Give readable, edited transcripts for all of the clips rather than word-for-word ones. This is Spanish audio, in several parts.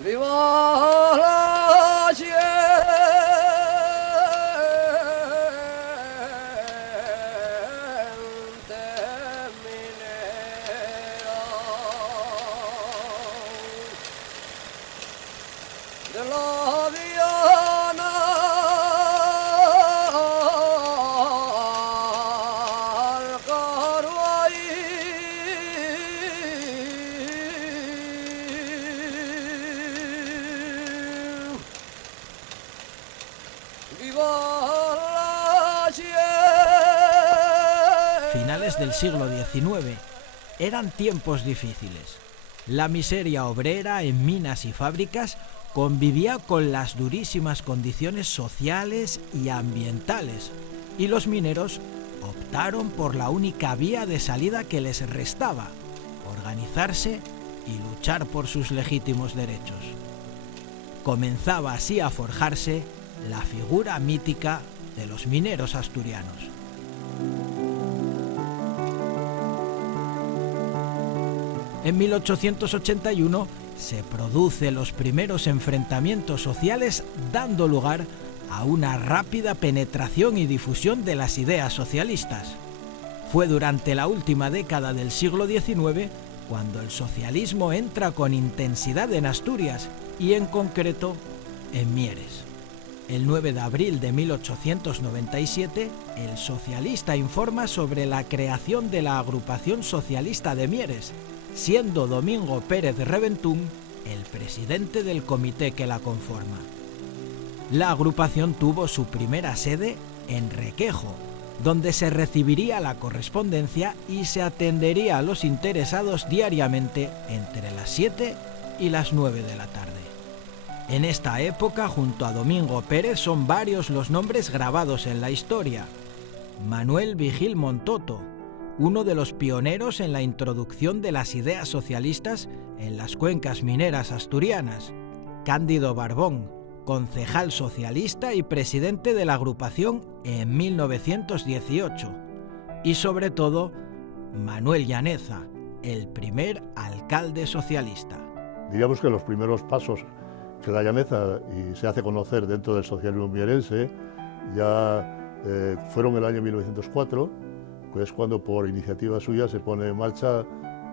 Viva la gente minera de la Diana al Caruaí. Finales del siglo XIX eran tiempos difíciles. La miseria obrera en minas y fábricas convivía con las durísimas condiciones sociales y ambientales, y los mineros optaron por la única vía de salida que les restaba: organizarse y luchar por sus legítimos derechos. Comenzaba así a forjarse la figura mítica de los mineros asturianos. En 1881 se producen los primeros enfrentamientos sociales, dando lugar a una rápida penetración y difusión de las ideas socialistas. Fue durante la última década del siglo XIX cuando el socialismo entra con intensidad en Asturias y en concreto en Mieres. El 9 de abril de 1897, El Socialista informa sobre la creación de la Agrupación Socialista de Mieres, siendo Domingo Pérez Reventún el presidente del comité que la conforma. La agrupación tuvo su primera sede en Requejo, donde se recibiría la correspondencia y se atendería a los interesados diariamente entre las 7 y las 9 de la tarde. En esta época, junto a Domingo Pérez, son varios los nombres grabados en la historia. Manuel Vigil Montoto, uno de los pioneros en la introducción de las ideas socialistas en las cuencas mineras asturianas. Cándido Barbón, concejal socialista y presidente de la agrupación en 1918. Y sobre todo, Manuel Llaneza, el primer alcalde socialista. Diríamos que los primeros pasos que da Llaneza y se hace conocer dentro del socialismo mierense ya fueron el año 1904, que es cuando por iniciativa suya se pone en marcha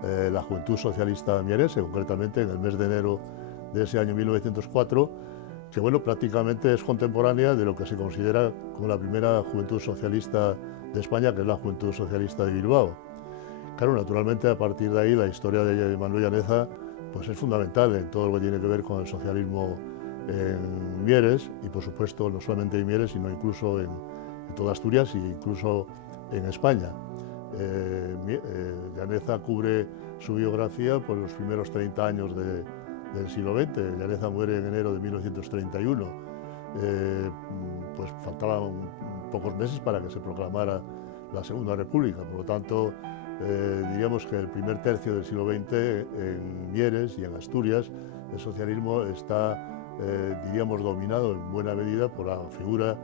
la Juventud Socialista Mierense, concretamente en el mes de enero de ese año 1904, que bueno, prácticamente es contemporánea de lo que se considera como la primera Juventud Socialista de España, que es la Juventud Socialista de Bilbao. Claro, naturalmente a partir de ahí la historia de Manuel Llaneza pues es fundamental en todo lo que tiene que ver con el socialismo en Mieres, y por supuesto no solamente en Mieres, sino incluso en toda Asturias e incluso en España. Llaneza cubre su biografía por los primeros 30 años del siglo XX. Llaneza muere en enero de 1931. Pues faltaban pocos meses para que se proclamara la Segunda República. Por lo tanto, diríamos que el primer tercio del siglo XX en Mieres y en Asturias el socialismo está, diríamos, dominado en buena medida por la figura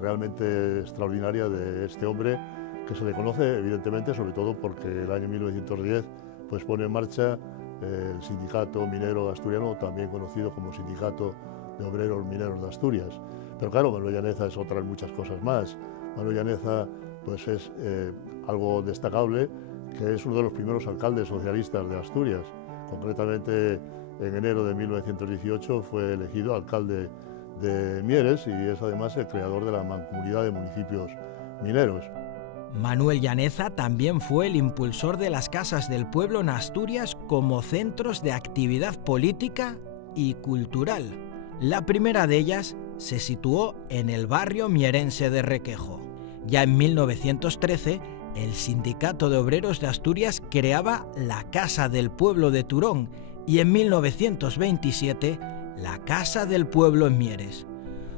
realmente extraordinaria de este hombre, que se le conoce evidentemente sobre todo porque el año 1910 pues pone en marcha el Sindicato Minero Asturiano, también conocido como Sindicato de Obreros Mineros de Asturias. Pero claro, Manuel Llaneza es otras muchas cosas más. Manuel Llaneza pues es algo destacable, que es uno de los primeros alcaldes socialistas de Asturias. Concretamente en enero de 1918 fue elegido alcalde de Mieres y es además el creador de la Mancomunidad de Municipios Mineros. Manuel Llaneza también fue el impulsor de las casas del pueblo en Asturias como centros de actividad política y cultural. La primera de ellas se situó en el barrio mierense de Requejo. Ya en 1913, el Sindicato de Obreros de Asturias creaba la Casa del Pueblo de Turón y en 1927 la Casa del Pueblo en Mieres,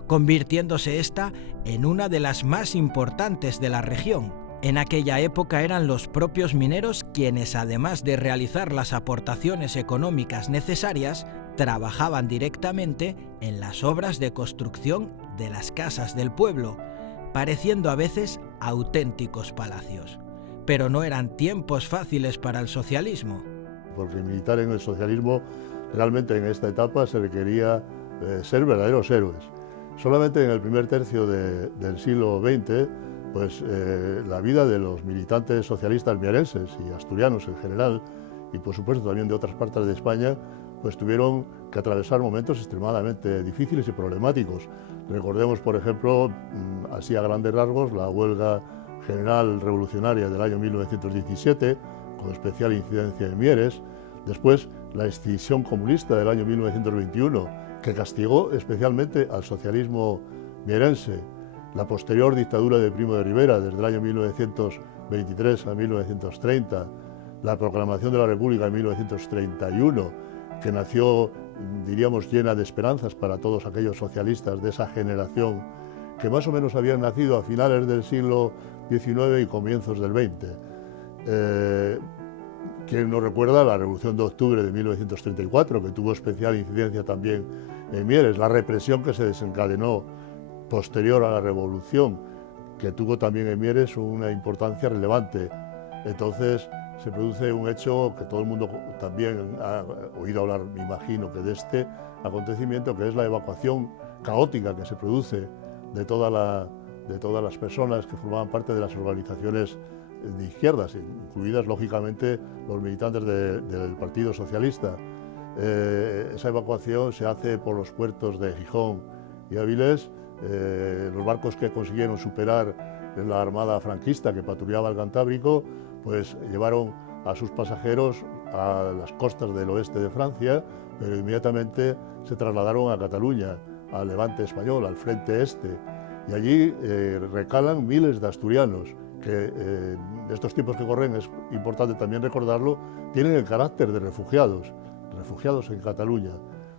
convirtiéndose esta en una de las más importantes de la región. En aquella época eran los propios mineros quienes, además de realizar las aportaciones económicas necesarias, trabajaban directamente en las obras de construcción de las casas del pueblo, pareciendo a veces auténticos palacios. Pero no eran tiempos fáciles para el socialismo. Porque militar en el socialismo realmente en esta etapa se requería ser verdaderos héroes. Solamente en el primer tercio del siglo XX, pues la vida de los militantes socialistas mierenses y asturianos en general, y por supuesto también de otras partes de España, pues tuvieron que atravesar momentos extremadamente difíciles y problemáticos. Recordemos, por ejemplo, así a grandes rasgos, la huelga general revolucionaria del año 1917, con especial incidencia en Mieres. Después, la escisión comunista del año 1921, que castigó especialmente al socialismo mierense. La posterior dictadura de Primo de Rivera, desde el año 1923 a 1930. La proclamación de la República en 1931, que nació, diríamos, llena de esperanzas para todos aquellos socialistas de esa generación que más o menos habían nacido a finales del siglo XIX y comienzos del XX. ¿Quién no recuerda la Revolución de Octubre de 1934, que tuvo especial incidencia también en Mieres? La represión que se desencadenó posterior a la Revolución, que tuvo también en Mieres una importancia relevante. Entonces se produce un hecho que todo el mundo también ha oído hablar, me imagino, que de este acontecimiento, que es la evacuación caótica que se produce de todas las personas que formaban parte de las organizaciones de izquierdas, incluidas lógicamente los militantes del Partido Socialista. Esa evacuación se hace por los puertos de Gijón y Avilés. Los barcos que consiguieron superar la armada franquista que patrullaba el Cantábrico, pues llevaron a sus pasajeros a las costas del oeste de Francia, pero inmediatamente se trasladaron a Cataluña, al Levante español, al frente este, y allí recalan miles de asturianos que en estos tiempos que corren, es importante también recordarlo, tienen el carácter de refugiados en Cataluña.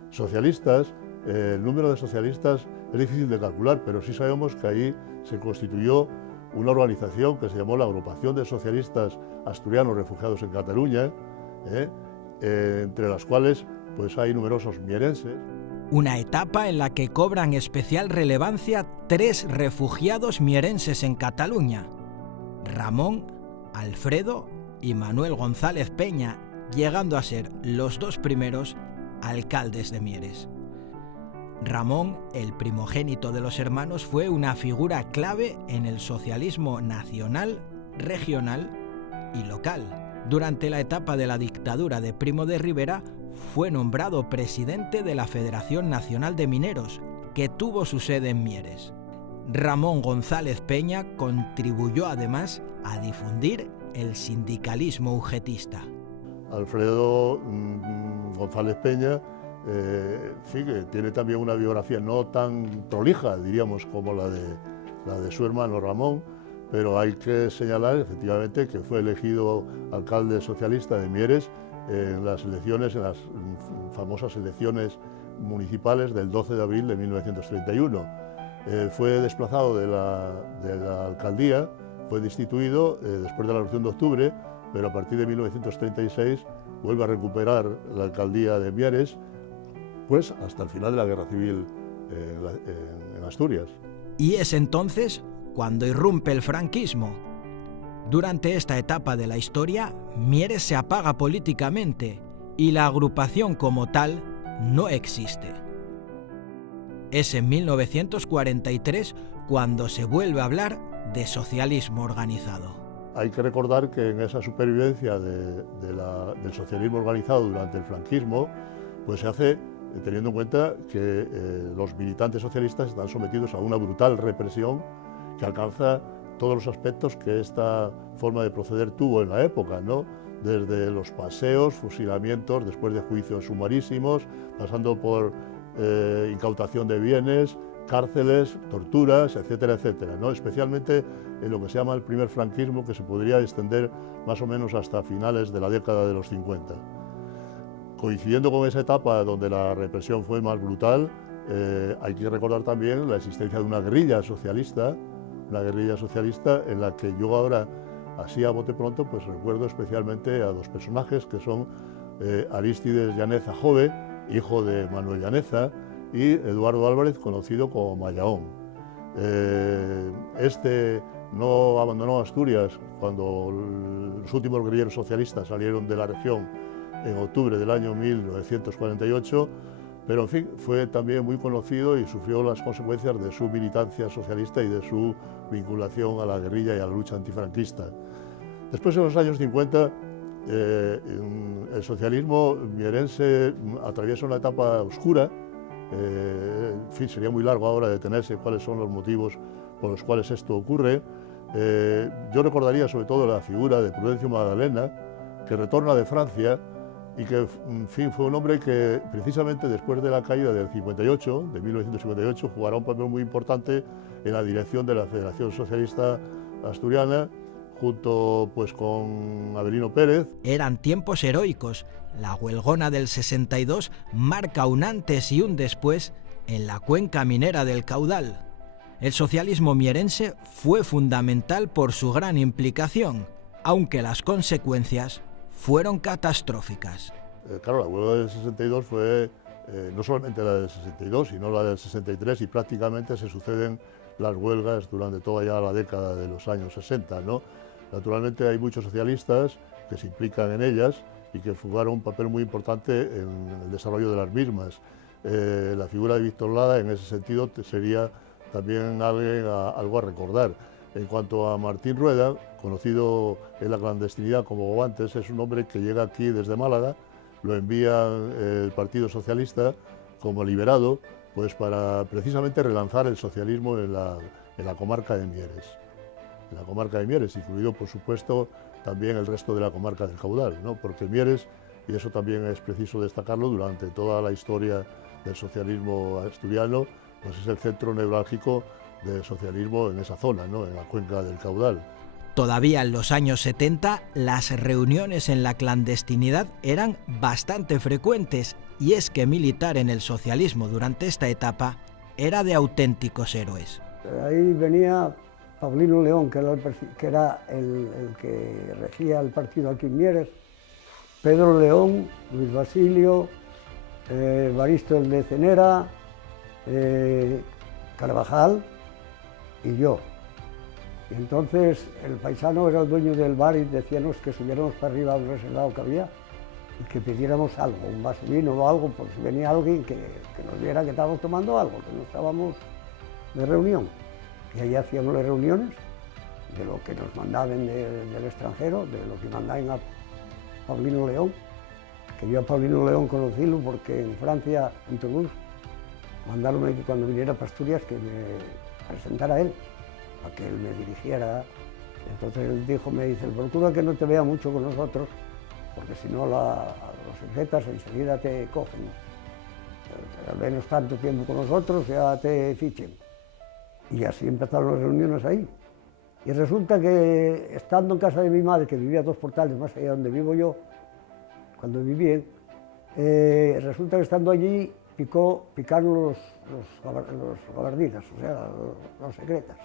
Socialistas, el número de socialistas es difícil de calcular, pero sí sabemos que allí se constituyó una organización que se llamó la Agrupación de Socialistas Asturianos Refugiados en Cataluña, entre las cuales pues hay numerosos mierenses. Una etapa en la que cobran especial relevancia 3 refugiados mierenses en Cataluña: Ramón, Alfredo y Manuel González Peña, llegando a ser los 2 primeros alcaldes de Mieres. Ramón, el primogénito de los hermanos, fue una figura clave en el socialismo nacional, regional y local. Durante la etapa de la dictadura de Primo de Rivera, fue nombrado presidente de la Federación Nacional de Mineros, que tuvo su sede en Mieres. Ramón González Peña contribuyó además a difundir el sindicalismo ugetista. Alfredo González Peña, sí, que tiene también una biografía no tan prolija, diríamos, como la de su hermano Ramón, pero hay que señalar efectivamente que fue elegido alcalde socialista de Mieres en las elecciones, en las famosas elecciones municipales del 12 de abril de 1931. Fue desplazado de la alcaldía, fue destituido después de la Revolución de Octubre, pero a partir de 1936 vuelve a recuperar la alcaldía de Mieres, pues hasta el final de la Guerra Civil en Asturias. Y es entonces cuando irrumpe el franquismo. Durante esta etapa de la historia, Mieres se apaga políticamente y la agrupación como tal no existe. Es en 1943 cuando se vuelve a hablar de socialismo organizado. Hay que recordar que en esa supervivencia del socialismo organizado durante el franquismo, pues se hace teniendo en cuenta que los militantes socialistas están sometidos a una brutal represión que alcanza todos los aspectos que esta forma de proceder tuvo en la época, ¿no? Desde los paseos, fusilamientos, después de juicios sumarísimos, pasando por incautación de bienes, cárceles, torturas, etcétera, etcétera, ¿no? Especialmente en lo que se llama el primer franquismo, que se podría extender más o menos hasta finales de la década de los 50. Coincidiendo con esa etapa donde la represión fue más brutal, hay que recordar también la existencia de una guerrilla socialista en la que yo ahora, así a bote pronto, pues recuerdo especialmente a 2 personajes que son Arístides Llaneza Jove, hijo de Manuel Llaneza, y Eduardo Álvarez, conocido como Mallaón. Este no abandonó Asturias cuando los últimos guerrilleros socialistas salieron de la región en octubre del año 1948, pero en fin, fue también muy conocido y sufrió las consecuencias de su militancia socialista y de su vinculación a la guerrilla y a la lucha antifranquista. Después, en los años 50, el socialismo mierense atraviesa una etapa oscura. En fin, sería muy largo ahora detenerse cuáles son los motivos por los cuales esto ocurre. Yo recordaría sobre todo la figura de Prudencio Magdalena, que retorna de Francia y que, en fin, fue un hombre que precisamente después de la caída del 58, de 1958, jugará un papel muy importante en la dirección de la Federación Socialista Asturiana, junto pues con Avelino Pérez. Eran tiempos heroicos. La huelgona del 62 marca un antes y un después en la cuenca minera del Caudal. El socialismo mierense fue fundamental por su gran implicación, aunque las consecuencias fueron catastróficas. Claro, la huelga del 62 fue no solamente la del 62, sino la del 63, y prácticamente se suceden las huelgas durante toda ya la década de los años 60, ¿no? Naturalmente hay muchos socialistas que se implican en ellas y que jugaron un papel muy importante en el desarrollo de las mismas. La figura de Víctor Lada en ese sentido sería también algo a recordar. En cuanto a Martín Rueda, conocido en la clandestinidad como Guantes, es un hombre que llega aquí desde Málaga, lo envía el Partido Socialista como liberado, pues para precisamente relanzar el socialismo en la comarca de Mieres. En la comarca de Mieres, incluido por supuesto también el resto de la comarca del Caudal, ¿no? Porque Mieres, y eso también es preciso destacarlo, durante toda la historia del socialismo asturiano, pues es el centro neurálgico del socialismo en esa zona, ¿no? En la cuenca del Caudal. Todavía en los años 70, las reuniones en la clandestinidad eran bastante frecuentes, y es que militar en el socialismo durante esta etapa era de auténticos héroes. Ahí venía Paulino León, que era el que regía el partido aquí en Mieres, Pedro León, Luis Basilio, Evaristo el de Cenera, Carvajal y yo. Y entonces el paisano era el dueño del bar y decíamos que subiéramos para arriba a un reservado que había y que pidiéramos algo, un vaso de vino o algo, por si venía alguien que nos viera que estábamos tomando algo, que no estábamos de reunión. Y ahí hacíamos las reuniones de lo que nos mandaban del extranjero, de lo que mandaban a Paulino León, que yo a Paulino León conocílo porque en Francia, en Toulouse, mandaron que cuando viniera para Asturias que me presentara a él, para que él me dirigiera. Entonces él dijo, me dice, procura que no te vea mucho con nosotros, porque si no los enjetas enseguida te cogen. Al menos tanto tiempo con nosotros ya te fichen. Y así empezaron las reuniones ahí. Y resulta que estando en casa de mi madre, que vivía a 2 portales más allá donde vivo yo, cuando viví, resulta que estando allí picaron los gabardinas, o sea, los secretas.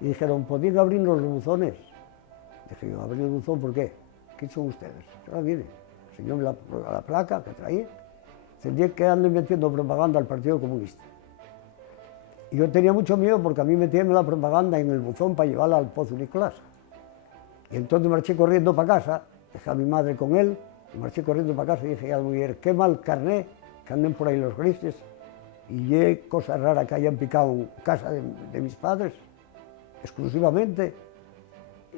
Y dijeron, ¿podéis abrirnos los buzones? Dije yo, ¿abrir el buzón por qué? ¿Quién son ustedes? Ahora viene, enseñóme la placa que traía, tendría que andar metiendo propaganda al Partido Comunista. Y yo tenía mucho miedo porque a mí metían la propaganda en el buzón para llevarla al Pozo Nicolás. Y entonces marché corriendo para casa, dejé a mi madre con él, y marché corriendo para casa y dije a la mujer, qué mal carné, que anden por ahí los grises, y qué cosa rara que hayan picado en casa de mis padres, exclusivamente.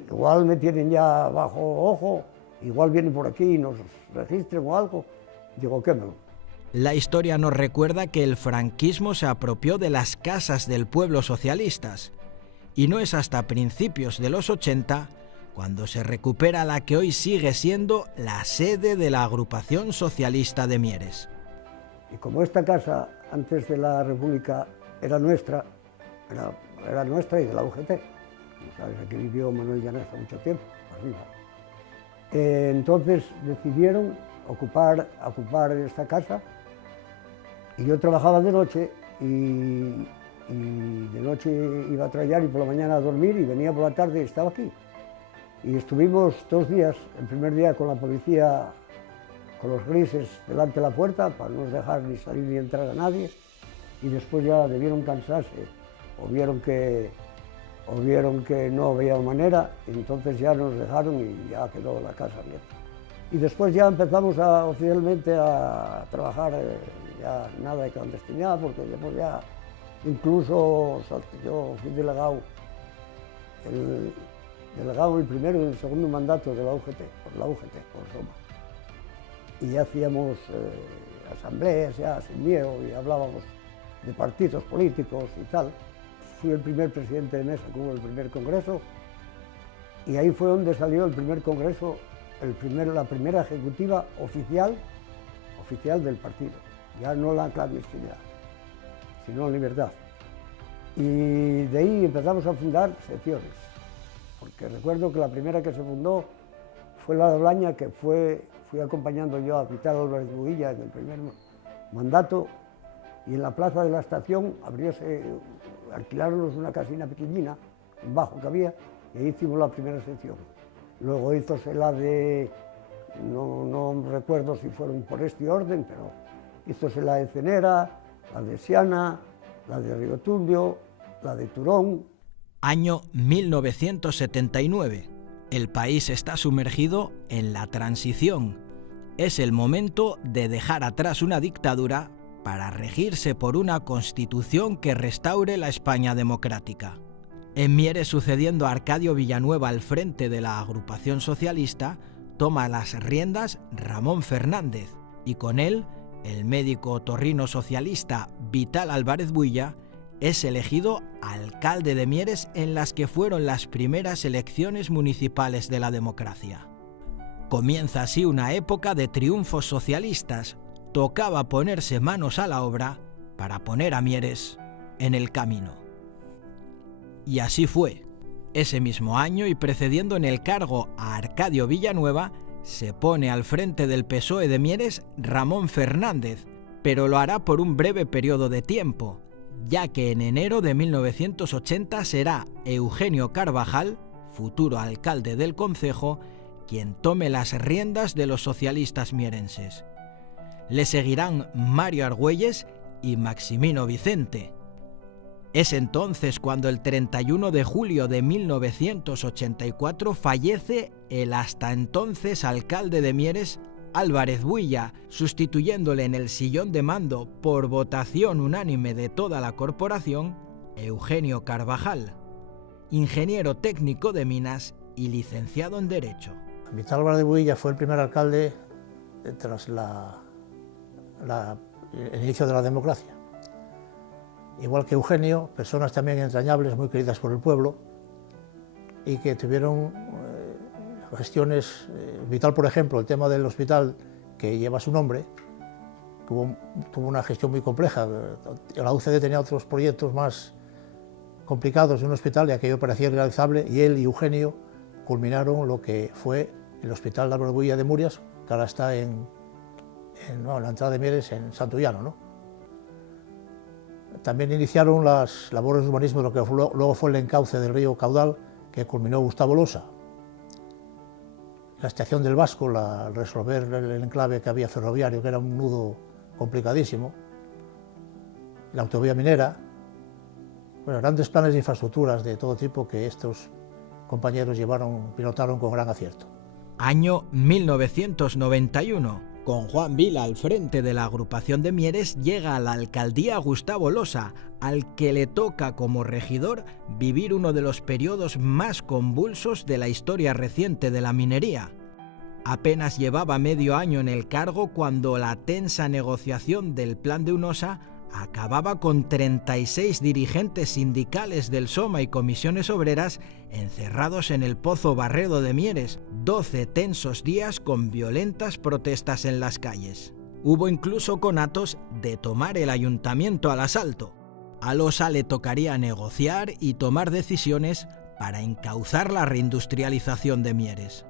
Igual me tienen ya bajo ojo, igual vienen por aquí y nos registren o algo. Digo, ¿qué me...? La historia nos recuerda que el franquismo se apropió de las casas del pueblo socialistas, y no es hasta principios de los 80 cuando se recupera la que hoy sigue siendo la sede de la Agrupación Socialista de Mieres. Y como esta casa, antes de la República, era nuestra y de la UGT, como sabes, aquí vivió Manuel Llaneza mucho tiempo, arriba. Entonces decidieron ocupar esta casa, y yo trabajaba de noche, y de noche iba a trabajar y por la mañana a dormir, y venía por la tarde y estaba aquí. Y estuvimos 2 días, el primer día con la policía, con los grises delante de la puerta, para no dejar ni salir ni entrar a nadie, y después ya debieron cansarse, o vieron que no había manera, y entonces ya nos dejaron y ya quedó la casa abierta. Y después ya empezamos oficialmente a trabajar, ya nada de clandestinidad, porque después ya incluso yo fui delegado el primero y el segundo mandato de la UGT, por Soma. Y ya hacíamos asambleas ya sin miedo y hablábamos de partidos políticos y tal. Fui el primer presidente de mesa que hubo el primer congreso y ahí fue donde salió el primer congreso, la primera ejecutiva oficial del partido, ya no la clandestinidad, sino la libertad. Y de ahí empezamos a fundar secciones, porque recuerdo que la primera que se fundó fue la de Blaña, que fui acompañando yo a Vital Álvarez Builla en el primer mandato, y en la plaza de la estación alquilaronnos una casina pequeñina, un bajo que había, y ahí hicimos la primera sección. Luego hízose la de, no recuerdo si fueron por este orden, pero hízose la de Cenera, la de Siana, la de Río Turbio, la de Turón. Año 1979. El país está sumergido en la transición. Es el momento de dejar atrás una dictadura para regirse por una constitución que restaure la España democrática. En Mieres, sucediendo a Arcadio Villanueva al frente de la agrupación socialista, toma las riendas Ramón Fernández y con él el médico otorrino socialista Vital Álvarez Builla es elegido alcalde de Mieres en las que fueron las primeras elecciones municipales de la democracia. Comienza así una época de triunfos socialistas. Tocaba ponerse manos a la obra para poner a Mieres en el camino. Y así fue. Ese mismo año y precediendo en el cargo a Arcadio Villanueva, se pone al frente del PSOE de Mieres Ramón Fernández, pero lo hará por un breve periodo de tiempo, ya que en enero de 1980 será Eugenio Carvajal, futuro alcalde del concejo, quien tome las riendas de los socialistas mierenses. Le seguirán Mario Argüelles y Maximino Vicente. Es entonces cuando el 31 de julio de 1984 fallece el hasta entonces alcalde de Mieres, Álvarez Builla, sustituyéndole en el sillón de mando por votación unánime de toda la corporación, Eugenio Carvajal, ingeniero técnico de minas y licenciado en Derecho. Vital Álvarez Builla fue el primer alcalde tras el inicio de la democracia. Igual que Eugenio, personas también entrañables, muy queridas por el pueblo y que tuvieron gestiones. Vital, por ejemplo, el tema del hospital que lleva su nombre, tuvo una gestión muy compleja. La UCD tenía otros proyectos más complicados de un hospital y aquello parecía irrealizable, y él y Eugenio culminaron lo que fue el Hospital Álvarez Builla de Murias, que ahora está en la entrada de Mieres, en Santullano, ¿no? También iniciaron las labores de urbanismo de lo que luego fue el encauce del río Caudal, que culminó Gustavo Losa. La estación del Vasco, resolver el enclave que había ferroviario, que era un nudo complicadísimo. La autovía minera. Bueno, grandes planes de infraestructuras de todo tipo que estos compañeros pilotaron con gran acierto. Año 1991. Con Juan Vila al frente de la agrupación de Mieres, llega a la alcaldía Gustavo Losa, al que le toca como regidor vivir uno de los periodos más convulsos de la historia reciente de la minería. Apenas llevaba medio año en el cargo cuando la tensa negociación del Plan de Unosa acababa con 36 dirigentes sindicales del SOMA y comisiones obreras encerrados en el Pozo Barredo de Mieres, 12 tensos días con violentas protestas en las calles. Hubo incluso conatos de tomar el ayuntamiento al asalto. A Losa le tocaría negociar y tomar decisiones para encauzar la reindustrialización de Mieres.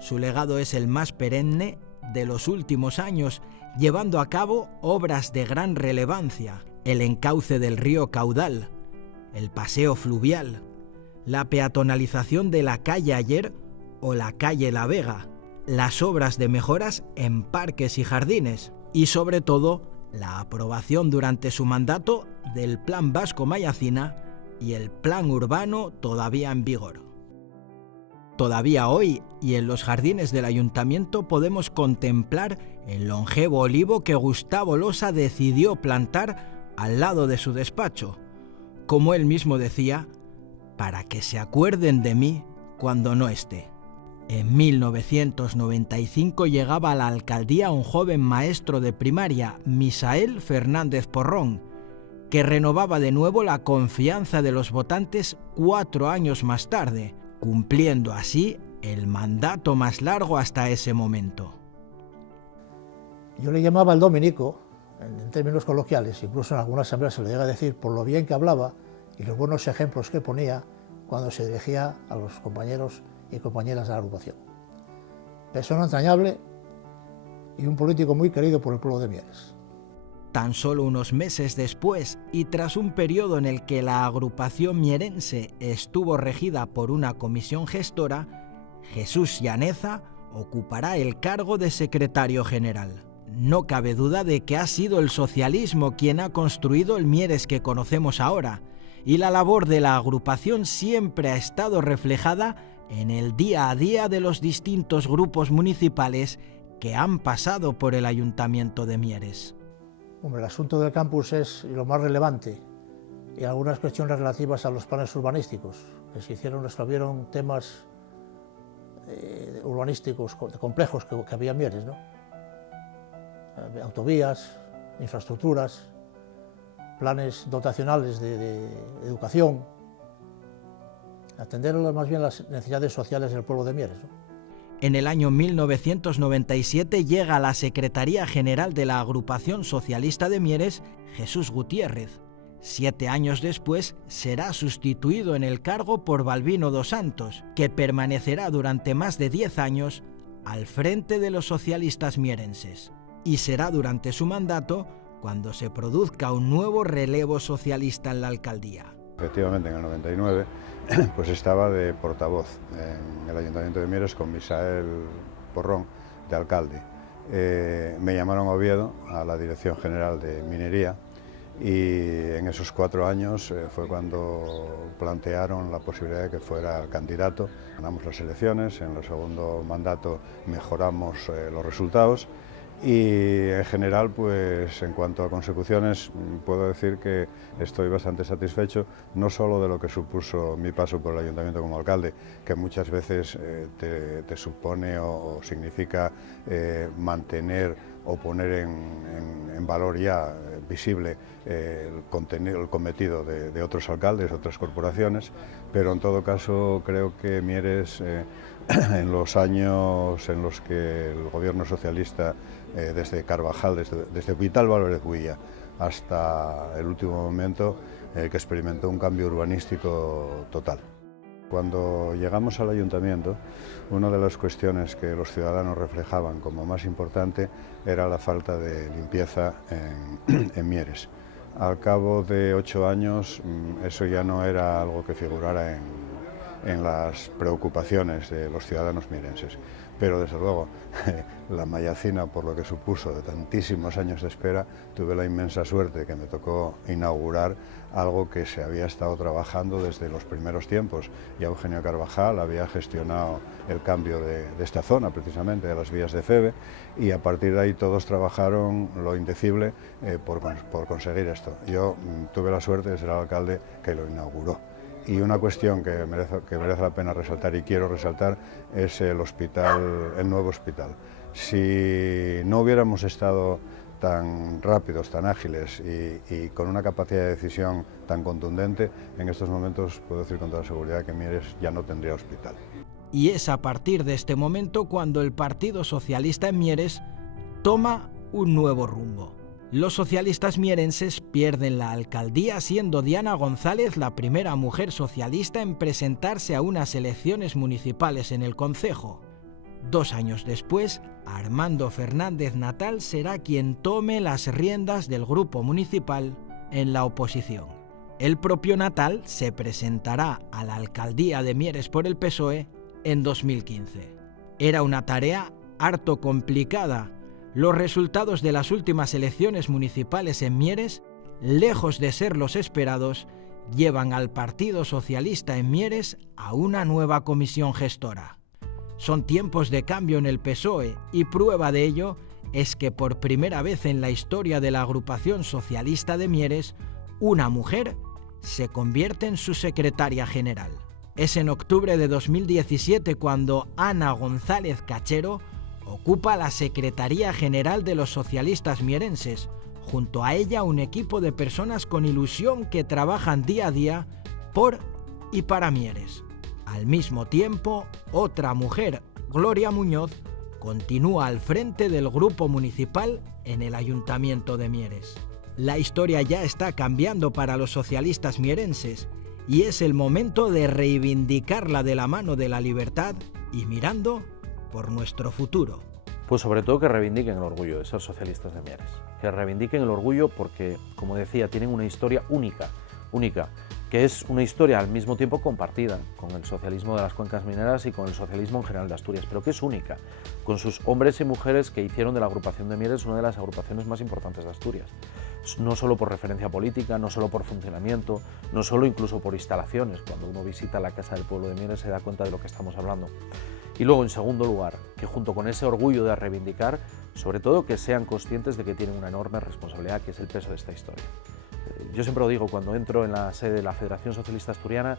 Su legado es el más perenne de los últimos años, llevando a cabo obras de gran relevancia: el encauce del río Caudal, el paseo fluvial, la peatonalización de la calle Ayer o la calle La Vega, las obras de mejoras en parques y jardines y, sobre todo, la aprobación durante su mandato del Plan Vasco Mayacina y el Plan Urbano todavía en vigor. Todavía hoy y en los jardines del ayuntamiento podemos contemplar el longevo olivo que Gustavo Losa decidió plantar al lado de su despacho. Como él mismo decía, para que se acuerden de mí cuando no esté. En 1995 llegaba a la alcaldía un joven maestro de primaria, Misael Fernández Porrón, que renovaba de nuevo la confianza de los votantes 4 años más tarde, cumpliendo así el mandato más largo hasta ese momento. Yo le llamaba el dominico, en términos coloquiales, incluso en algunas asambleas se lo llega a decir por lo bien que hablaba y los buenos ejemplos que ponía cuando se dirigía a los compañeros y compañeras de la agrupación. Persona entrañable y un político muy querido por el pueblo de Mieres. Tan solo unos meses después, y tras un periodo en el que la agrupación mierense estuvo regida por una comisión gestora, Jesús Llaneza ocupará el cargo de secretario general. No cabe duda de que ha sido el socialismo quien ha construido el Mieres que conocemos ahora, y la labor de la agrupación siempre ha estado reflejada en el día a día de los distintos grupos municipales que han pasado por el Ayuntamiento de Mieres. Hombre, el asunto del campus es lo más relevante y algunas cuestiones relativas a los planes urbanísticos que se hicieron, resolvieron temas urbanísticos complejos que había en Mieres, ¿no? Autovías, infraestructuras, planes dotacionales de educación, atender más bien las necesidades sociales del pueblo de Mieres, ¿no? En el año 1997 llega a la Secretaría General de la Agrupación Socialista de Mieres Jesús Gutiérrez. 7 años después será sustituido en el cargo por Balbino dos Santos, que permanecerá durante más de 10 años al frente de los socialistas mierenses. Y será durante su mandato cuando se produzca un nuevo relevo socialista en la alcaldía. Efectivamente, en el 99 pues estaba de portavoz en el Ayuntamiento de Mieres con Misael Porrón, de alcalde. Me llamaron a Oviedo, a la Dirección General de Minería, y en esos 4 años fue cuando plantearon la posibilidad de que fuera el candidato. Ganamos las elecciones, en el segundo mandato mejoramos los resultados. Y en general, pues en cuanto a consecuciones, puedo decir que estoy bastante satisfecho, no solo de lo que supuso mi paso por el ayuntamiento como alcalde, que muchas veces te supone o significa mantener o poner en valor ya visible el cometido de otros alcaldes, de otras corporaciones, pero en todo caso creo que Mieres, en los años en los que el gobierno socialista, desde Carvajal, desde Vital Álvarez Builla hasta el último momento, que experimentó un cambio urbanístico total. Cuando llegamos al ayuntamiento, una de las cuestiones que los ciudadanos reflejaban como más importante era la falta de limpieza en Mieres. Al cabo de 8 años, eso ya no era algo que figurara en las preocupaciones de los ciudadanos mierenses. Pero desde luego, la Mayacina, por lo que supuso de tantísimos años de espera, tuve la inmensa suerte que me tocó inaugurar algo que se había estado trabajando desde los primeros tiempos. Ya Eugenio Carvajal había gestionado el cambio de esta zona, precisamente, de las vías de Feve, y a partir de ahí todos trabajaron lo indecible por conseguir esto. Yo tuve la suerte de ser el alcalde que lo inauguró. Y una cuestión que merece la pena resaltar y quiero resaltar es el nuevo hospital. Si no hubiéramos estado tan rápidos, tan ágiles y con una capacidad de decisión tan contundente, en estos momentos puedo decir con toda seguridad que Mieres ya no tendría hospital. Y es a partir de este momento cuando el Partido Socialista en Mieres toma un nuevo rumbo. Los socialistas mierenses pierden la alcaldía, siendo Diana González la primera mujer socialista en presentarse a unas elecciones municipales en el concejo. 2 años después, Armando Fernández Natal será quien tome las riendas del grupo municipal en la oposición. El propio Natal se presentará a la alcaldía de Mieres por el PSOE en 2015. Era una tarea harto complicada. Los resultados de las últimas elecciones municipales en Mieres, lejos de ser los esperados, llevan al Partido Socialista en Mieres a una nueva comisión gestora. Son tiempos de cambio en el PSOE y prueba de ello es que por primera vez en la historia de la agrupación socialista de Mieres, una mujer se convierte en su secretaria general. Es en octubre de 2017 cuando Ana González Cachero ocupa la Secretaría General de los Socialistas Mierenses. Junto a ella un equipo de personas con ilusión que trabajan día a día por y para Mieres. Al mismo tiempo, otra mujer, Gloria Muñoz, continúa al frente del grupo municipal en el Ayuntamiento de Mieres. La historia ya está cambiando para los socialistas mierenses y es el momento de reivindicarla de la mano de la libertad y mirando por nuestro futuro. Pues sobre todo que reivindiquen el orgullo de ser socialistas de Mieres, que reivindiquen el orgullo porque, como decía, tienen una historia única, que es una historia al mismo tiempo compartida con el socialismo de las cuencas mineras y con el socialismo en general de Asturias, pero que es única, con sus hombres y mujeres que hicieron de la agrupación de Mieres una de las agrupaciones más importantes de Asturias, no solo por referencia política, no solo por funcionamiento, no solo incluso por instalaciones. Cuando uno visita la Casa del Pueblo de Mieres se da cuenta de lo que estamos hablando. Y luego, en segundo lugar, que junto con ese orgullo de reivindicar, sobre todo que sean conscientes de que tienen una enorme responsabilidad, que es el peso de esta historia. Yo siempre lo digo, cuando entro en la sede de la Federación Socialista Asturiana,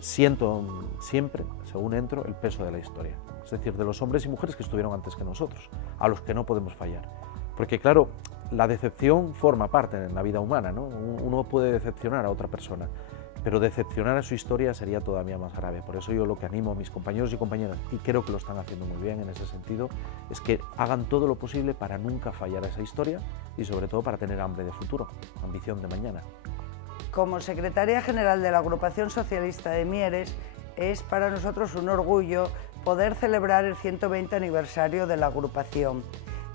siento siempre, según entro, el peso de la historia. Es decir, de los hombres y mujeres que estuvieron antes que nosotros, a los que no podemos fallar. Porque claro, la decepción forma parte de la vida humana, ¿no? Uno puede decepcionar a otra persona, pero decepcionar a su historia sería todavía más grave. Por eso yo lo que animo a mis compañeros y compañeras, y creo que lo están haciendo muy bien en ese sentido, es que hagan todo lo posible para nunca fallar a esa historia y sobre todo para tener hambre de futuro, ambición de mañana. Como secretaria general de la Agrupación Socialista de Mieres, es para nosotros un orgullo poder celebrar el 120 aniversario de la agrupación.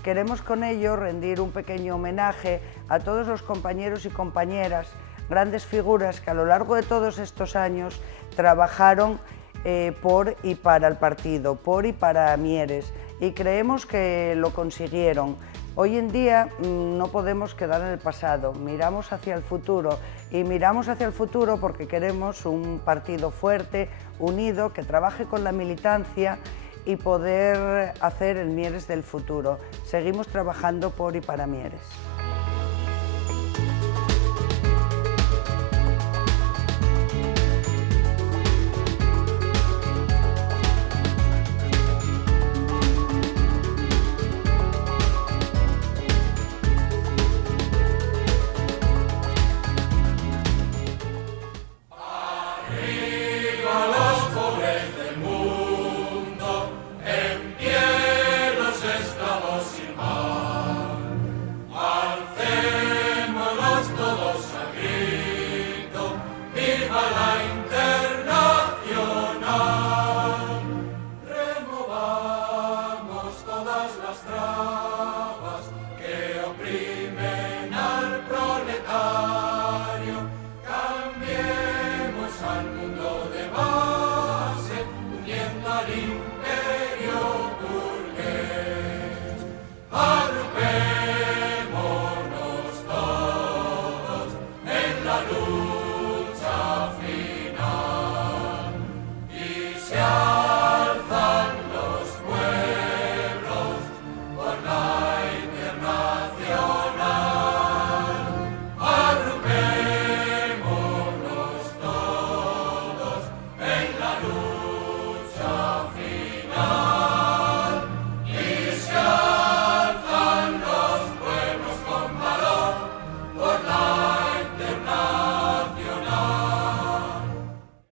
Queremos con ello rendir un pequeño homenaje a todos los compañeros y compañeras, grandes figuras que a lo largo de todos estos años trabajaron por y para el partido, por y para Mieres, y creemos que lo consiguieron. Hoy en día no podemos quedar en el pasado, miramos hacia el futuro, y miramos hacia el futuro porque queremos un partido fuerte, unido, que trabaje con la militancia y poder hacer el Mieres del futuro. Seguimos trabajando por y para Mieres.